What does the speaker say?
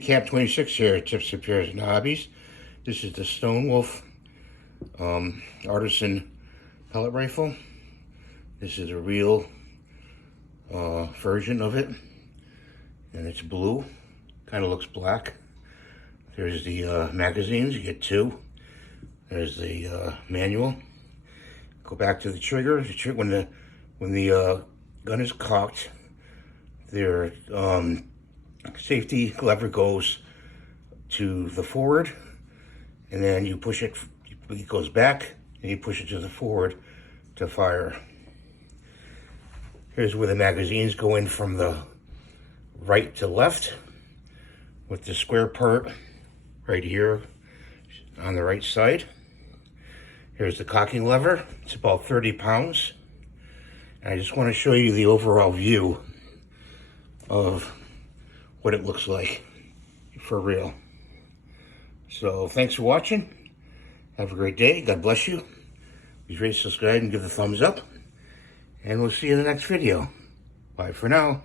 Cap 26 here at Tips, Repairs, and Hobbies. This is the Stonewolf Artisan pellet rifle. This is a real version of it, and it's blue. Kind of looks black. There's the magazines. You get two. There's the manual. Go back to the trigger. When the gun is cocked, their safety lever goes to the forward, and then you push it. It goes back, and you push it to the forward to fire. Here's where the magazines go in from the right to left, with the square part right here on the right side. Here's the cocking lever. It's about 30 pounds. And I just want to show you the overall view of what it looks like for real. So thanks for watching. Have a great day. God bless you. Please rate, subscribe, and give the thumbs up. And we'll see you in the next video. Bye for now.